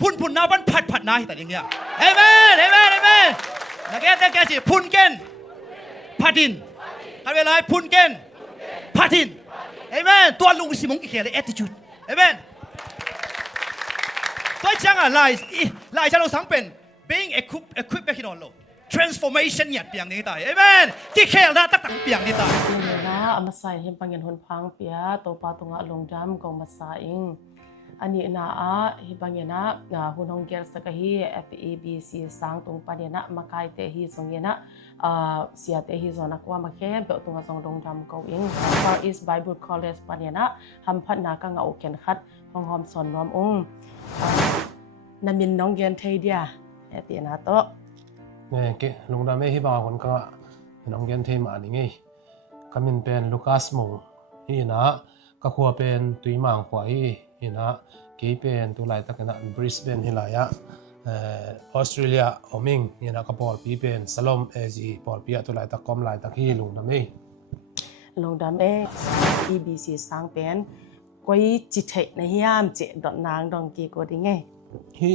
พุ่นนาบันผัดนาที่ตัดอย่างเงี้ยเอเมนนักเก็ตสิพุ่นเกนผัดินกันเวลาพุ่นเกนผัดินเอเมนตัวลุงสิมงกิเขียนเลย attitude เอเมนตัวจังลายจะเราสังเป็น being equipped ไปที่นอนโล transformation เนี่ยเปียงนี้ตายเอเมนที่เขียนได้ตั้งเปียงนี้ตายนี่นะอามาใส่ให้ปังยันหนพังเปียโตปาตงะลงจำกองมาใส่อิงอันนี้นะฮิบังยนะหุ่นฮองเกลสกะฮี FEBC สังตรงปะเนนะมากายเตฮีสงยนะเสียเตฮีสอนักว่ามาแค่เปตรงสองลงจำกองอิง Far East Bible College ปะเนนะหัมพัดนากะงะโอเคนคัดห้องหอมสอนรวมองนามินน้องเกนเทเดียเตียนะโตเนี่ยเกลงดาเมฮิบาคนก็น้องเกนเทมานี่ไงก็มินเป็นลูคัสมงนี่นะก็คัวเป็นตุยหมางขวายนี่นะเกเป็นตัวไหลตะกันนะบริสเบนฮิลายะออสเตรเลียอมิงนี่นะก็ปอลปีเป็นสลอมเอจีปอลปีตัวไหลตะกอมไหลตะกี้ลงดาเมEBC สังเป็นกวยจิเทในยามเจดนางดองกีกว่าดิไงฮี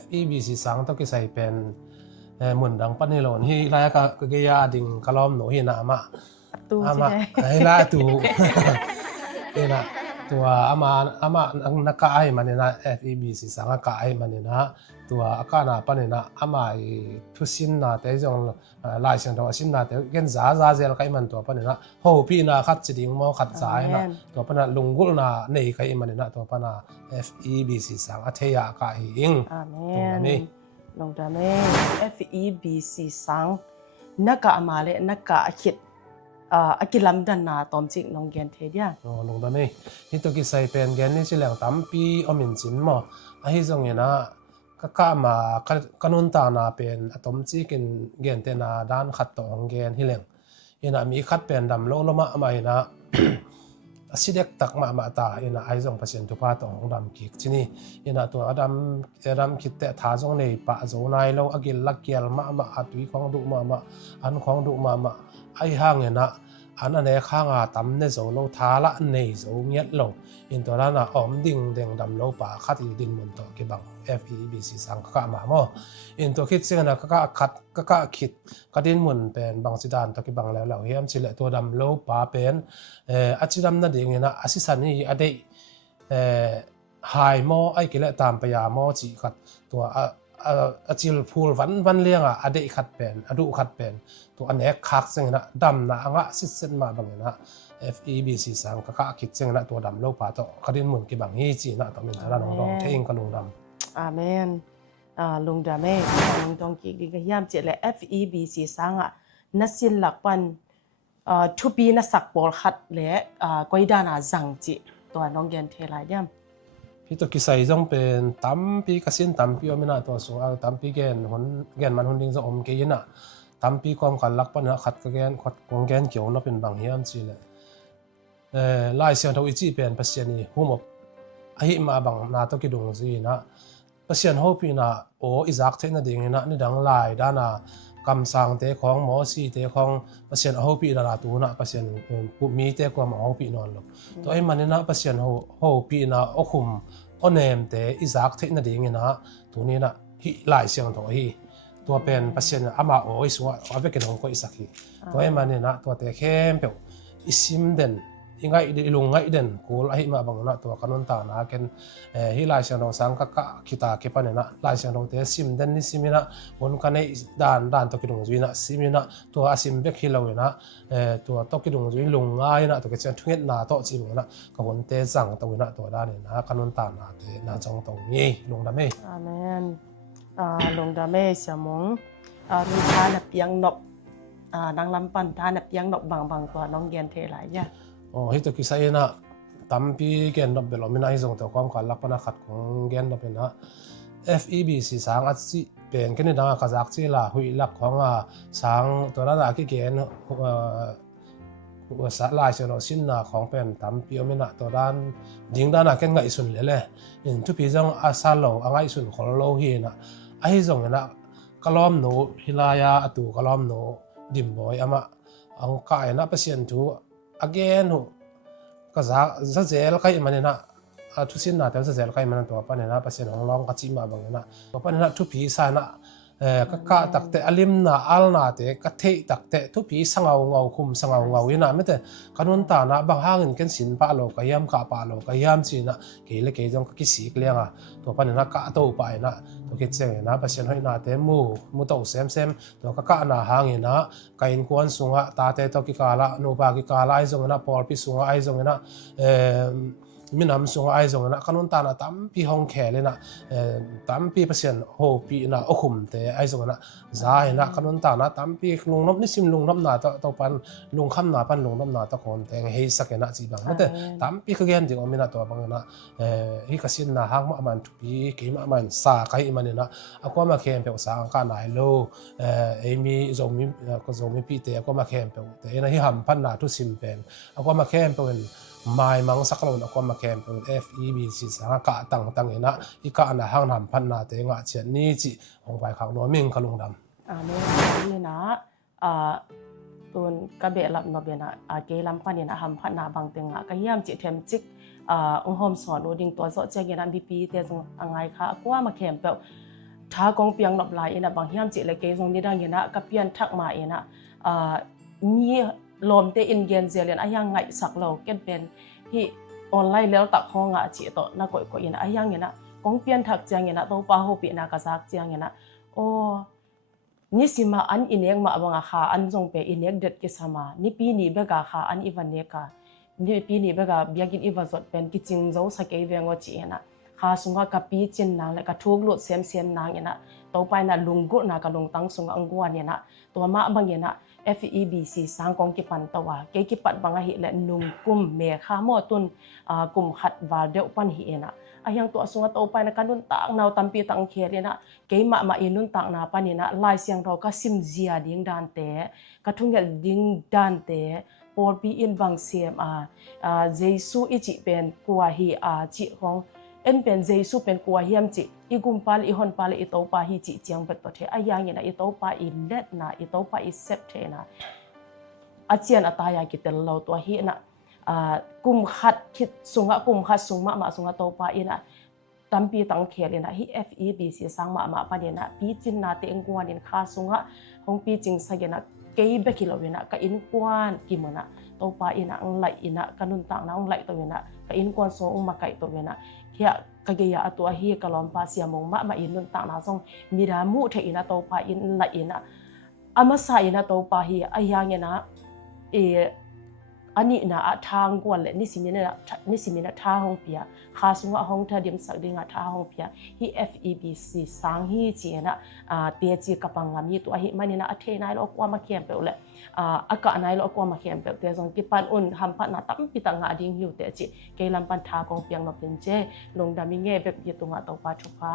FEBC สังต้องกิใส่เป็นเหมือนดังปันนี่หลอนฮีลายก็เกียดิ่งกะล้อมหนูฮีนะอามาให้ลาตูนี่นะตัวอามานักกายมันเนี่ยนะ FEBC สังกายมันเนี่ยนะตัวอาการปันเนี่ยนะอามาทุสินนะแต่จงลายเสียงตัวสินนะแต่เกินซาเซลกายมันตัวปันเนี่ยนะโฮปีนะขัดจิดิ่งมอขัดสายนะตัวปันนะลุงกุลนะในกายมันเนี่ยนะตัวปันนะ FEBC สังอัธยากายอิงอาเมนลงดาเม FEBC สังนักกะมาเลนักกะคิดอากิลัมดันนาตอมจิกน้องเกนเทเดียลงดาเมนี่ตัวกิใส่เป็นเกนนี่สิแหลงตั้มปีอมินจินมออะฮิจงเนี่ยนะก็มากันุนตานาเป็นอะตอมจิกินเกนเตนาด้านขัดต่อของเกนฮิเลงนี่นะมีขัดเป็นดำโลลมะมาอีนะสิเด็กตักมาตาอีนะไอจงเปอร์เซ็นต์ทุพาต่อของดำกิกที่นี่อีนะตัวดำคิดแต่ท่าจงในปะโจนายเราอกิลลักเกียลมาอัตุยของดุมาอันของดุมาไอห่างเนี่ยนะอันนั้นเนี่ยข้างตำเนี่ยโจโลทาละในโจเงียดโลอินตัวนั้นอมดิ่งเด้งดำโลป่าขัดดินบนตัวกี่บัง FEBC สังกะมาโมอินตัวคิดเสียนะก็ขัดก็คิดก็ดินมุนเป็นบางสิดานตัวกี่บังแล้วเฮียมสิเลตัวดำโลป่าเป็นอาชีดำนั่นเองนะอาศิสันนี่อดีหายโมไอกิเลตามปยาโมจีขัดตัวอาจิลพูลวันเลี้ยงอดีขัดเป็นอดุขัดเป็นตัวอันนี้คักเสียงนะดำนะอ่ะสิเส้นมาบางนะ FEBC สังก็คิดเสียงนะตัวดำโลกป่าต่อคดินหมุนกี่บางฮีจีนะต่อเป็นทางน้องเทงกับลุงดำอาเมนลุงดำเมลุงตองกีกก็ย่ำเจและ FEBC สังนัสินหลักปันทุปีนัสักบอลขัดและก้อยดานาจังจิตัวน้องเกนเทลายย่ำพี่ตัวกิใส่จงเป็นตั้มปีกสินตั้มปีอมินาตัวสูงตั้มปีเกนมันหุ่นดิ้งจะอมเกยนะตั้มปีความขันลักปันนะขัดกเกนขัดกงเกนเกี่ยวนับเป็นบางเฮียมจีเลยลายเสียงทวิจิเป็นปัสยานีหูมบอหิมาบางนาตัวกิดงจีนะปัสยานหูปีนะโออิจักเทนดิ่งนะนี่ดังลายด้านน่ะกำสังเตะของหมอสีเตะของปัสยานหูปีนาตูนะปัสยานผู้มีเตะความหูปีนอนหลบตัวไอ้มันนี่นะปัสยานหูปีนะอคุมอเนมเตะอิจักเทนดิ่งนะตัวนี้นะฮิลายเสียงตัวฮีตัวเป็นปัสยานอามาโออิสวะอาเวกินของก็อิสักฮีตัวไอ้มันนี่นะตัวเตะเข้มเปียวอิซิมเดนอิงไงลุงไงเด่นกูไอ้มาบังนะตัวกันุนตานะเกนฮิลายเสียงเราสังกักคิตาเก็บปันนะลายเสียงเราเตะซิมเดนนี่ซิมินะบนกันในด้านตัวกิดงจุยนะซิมินะตัวอาซิมเบกฮิลาวนะตัวตัวกิดงจุยลุงไงนะตัวกิจทุ่งเงินนาโตจิลุงนะกับบนเตะสังตัวนะตัวด้านนี้นะกันุนตานะเตะนะจังตรงนี้ลุงดำเมอาเมนลุงดำเมเสียมงมีทานเปียงนบนางลำปันทานเปียงนบบางตัวน้องเกนเทหลายเนี่ยฮิตกิใส่นะตั้มปีเกนดับเบิลมินาฮิซงตัวความขัดลักปนักขัดของเกนดับเบิลนะ FEBC สังอัดสิเป็นกันนี่ดังกระจักจีละหุยลักของสังตัวนั้นกิเกนสัตว์ลายเชลสินนะของเป็นตั้มปีมินาตัวด้านยิงด้านกันไงสุนเลยอินทุกปีจังอาซาโลอ่างไงสุนของโลฮีนะไอ้ซงนะกล้อมโนฮิลายาตูกล้อมโนดิมบอยอามาอังกายนะเปอร์เซ็นต์ทูagain ก็จะเจลใครมันนะ ทุสินนาแต่เสร็จใครมันตัวปานนะเปอร์เซ็นต์ของร้องกะจิมาบังนะตัวปานนะทุผีสานะกะตักแต่อลิมนาอัลนาเตกะเทตักแต่ทุผีสังเอาเงาคุมสังเอาเงาวินะไม่แต่กันุนตานะบางห้างเงินกันสินปะโลกะยามกะปะโลกะยามจีนะเกเลเกจงกะกิสีกเลียงอ่ะตัวปานนะกะโตไปนะตัวกิจเจงนะเปอร์เซ็นต์ให้นาเตมูโตเซมตัวกะนะห้างนะกะอินกวนสุงะตาเตตกิกาละโนบากิกาละไอจงนะปอลปิสุงะไอจงนะมินำสุงไอจงนะขนุนตานะตั้มปีห้องแขเลยนะตั้มปีเปอร์เซ็นต์โฮปีนะโอคุมแต่ไอจงนะจ่ายนะขนุนตานะตั้มปีลุงนบนี่ซิมลุงนบนาตปันลุงคำนาปันลุงนบนาตะคนแต่เฮสักนะจีบังแต่ตั้มปีคือแกนจึงอมินะตัวบังนะฮิกสินนะหางมามันทุปีกี่มามันสาใครมันนะอากว่ามาแคมเปอสางกันไหนโลมีจงมีก็จงมีปีเตอากว่ามาแคมเปอแต่นะฮิหัมพันนาทุสิมเป็นอากว่ามาแคมเปอไม่มังสักเราเนี่ยก็มาแข่งเป็น FEBC สังกัดต่างๆนะอีกอันห้างทำพันนาเตงะเช่นนี้จีของไปข้างโน้นมิ่งขลุ่งดำนี่นะตัวกระเบลับนบนะเกลัมปันเนี่ยทำพันนาบางเตงะก็ย่ำจิตเทมจิกองค์หอมสอนอุดิงตัวโซเจกินันบีปีเตจงอะไรค่ะก็ว่ามาแข่งแบบท้ากองเปียงนบลายนะบางย่ำจิตเลยเกจงนี่ดังเนี่ยนะก็เปลี่ยนทักมานะมีลมเตอินเกียนเซียเลียนยังไงสักเราเก็นเป็นที่ออนไลน์แล้วตักห้องจีโตน่าก่อยๆนะยังเนี่ยนะกองเปลี่ยนทักจังเนี่ยนะตัวป้าโฮปีนากระซักจังเนี่ยนะโอ้นี่สิมาอันอินเอกมาบังอาคาอันจงเปอินเอกเด็ดกิสมานี่ปีนี้เบกาคาอันอีวันเนกานี่ปีนี้เบกาเบียกินอีวันสดเป็นกิจิงเจ้าสเกยเวงวจีนะคาสุงกับปีจินนางและกระทุกหลุดเสียมนางเนี่ยนะตัวไปนะลุงกุนากระลงตั้งสุงอังกวนเนี่ยนะตัวมาบางเนี่ยนะFEBC สร้างกองกิปันตวาเกกิปัดบางหิและนุงกุมเมฆาโมตุนกุมขัดวาเดอุปันหิเอนะยังตัวสุงตไปนะกันนุนตางนาวตัมปีตังเคเรนะเกมาอินุนตางนาปันนะลายเสียงเราก็ซิมเจียดิ้งดานเตกระทุงเกดิ้งดานเตปอลปีอินบางเสียมเจซูอิจิเป็นกัวฮีจิของเอ็นเป็นเจซูเป็นกัวเฮียมจิอีกุมปาลอีฮอนปาลอีโตปาฮีจิเจียงเบ็ดตัวเทยังเนี่ยนะอีโตปาอีเล็ดนะอีโตปาอีเซปเทนะอาเจียนอัตายากิเตลเราตัวฮีนะกุมขัดคิดสุงะกุมขัดสุงมาสุงะโตปาอีนะตัมปีตังเคเลยนะฮี FEBC สร้างมาปาเนี่ยนะปีจินนาเตงกวนเนี่ยคาสุงะของปีจิงสยนะเกยเบกิโลเวนะก็อินกวนกิมนะโตปาอีนะอังไหลอีนะกันุนตังนะอังไหลตัวเวนะก็อินกวนโซอุมาไกตัวเวนะเฮียกะเกยาตัวเฮียกะลอมปาเสียมงมาอินุนตางนาซงมีดามุเทอินะโตปาอินละอินะอามาซาอินะโตปาเฮียอายังนะอันนี้นะทางกวนและนี่สิมินะทาฮงเปียคาสุงะฮงทะเดียมสักดิงะทาฮงเปียฮี FEBC สังฮีจีนะเตียจีกะปังงามีตัวฮีมันนี่นะอเทนายลอกว่ามาเขียนเปแหละอากะนายลอกว่ามาเขียนเปเตจงกิปันอุนหัมปะนะตัมปิตังงาดิงหิวเตจิเกลัมปันทากองเปียงมาเป็นเจลงดามิเงเบบยตุงะตอปาชุพา